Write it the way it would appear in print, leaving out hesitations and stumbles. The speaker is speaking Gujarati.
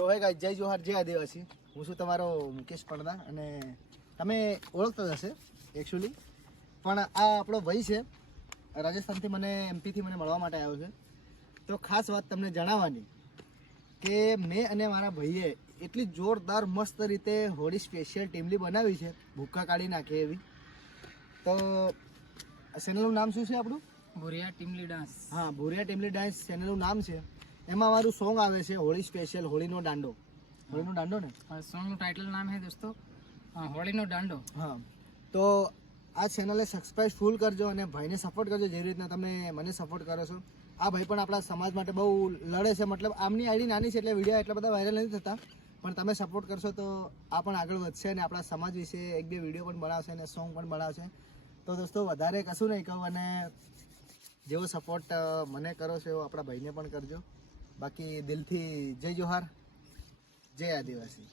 સો હે ગાઈસ, જય જોહાર, જય આદિવાસી. હું છું તમારો મુકેશ પડદા અને તમે ઓળખતો જ હશે એકચ્યુઅલી. પણ આ આપણો ભાઈ છે, રાજસ્થાનથી મને એમપીથી મને મળવા માટે આવ્યો છે. તો ખાસ વાત તમને જણાવવાની કે મેં અને મારા ભાઈએ એટલી જોરદાર મસ્ત રીતે હોળી સ્પેશિયલ ટીમલી બનાવી છે, ભૂક્કા કાઢી નાખે એવી. તો ચેનલનું નામ શું છે આપણું? ભુરિયા ટીમલી ડાન્સ. હા, ભુરિયા ટીમલી ડાન્સ ચેનલનું નામ છે. એમાં મારું સોંગ આવે છે હોળી સ્પેશિયલ, હોળીનો દાંડો. હોળીનો દાંડો ને સોંગનું ટાઇટલ નામ है દોસ્તો હોળીનો દાંડો. હા, તો આ ચેનલને સબસ્ક્રાઈબ ફૂલ કરજો અને ભાઈને સપોર્ટ કરજો જેવી રીતના તમે મને સપોર્ટ કરો છો. આ ભાઈ પણ આપણા સમાજ માટે બહુ લડે છે, મતલબ આમની આઈડી નાની છે એટલે વિડીયો એટલા બધા વાયરલ નથી થતા, પણ તમે સપોર્ટ કરશો તો આ પણ આગળ વધશે અને આપણા સમાજ વિશે એક બે વિડીયો પણ બનાવશે અને સોંગ પણ બનાવશે. તો દોસ્તો વધારે કશું નહીં કહું, અને જેવો સપોર્ટ મને કરો છો એવો આપણા ભાઈને પણ કરજો. બાકી દિલથી જય જોહાર, જય આદિવાસી.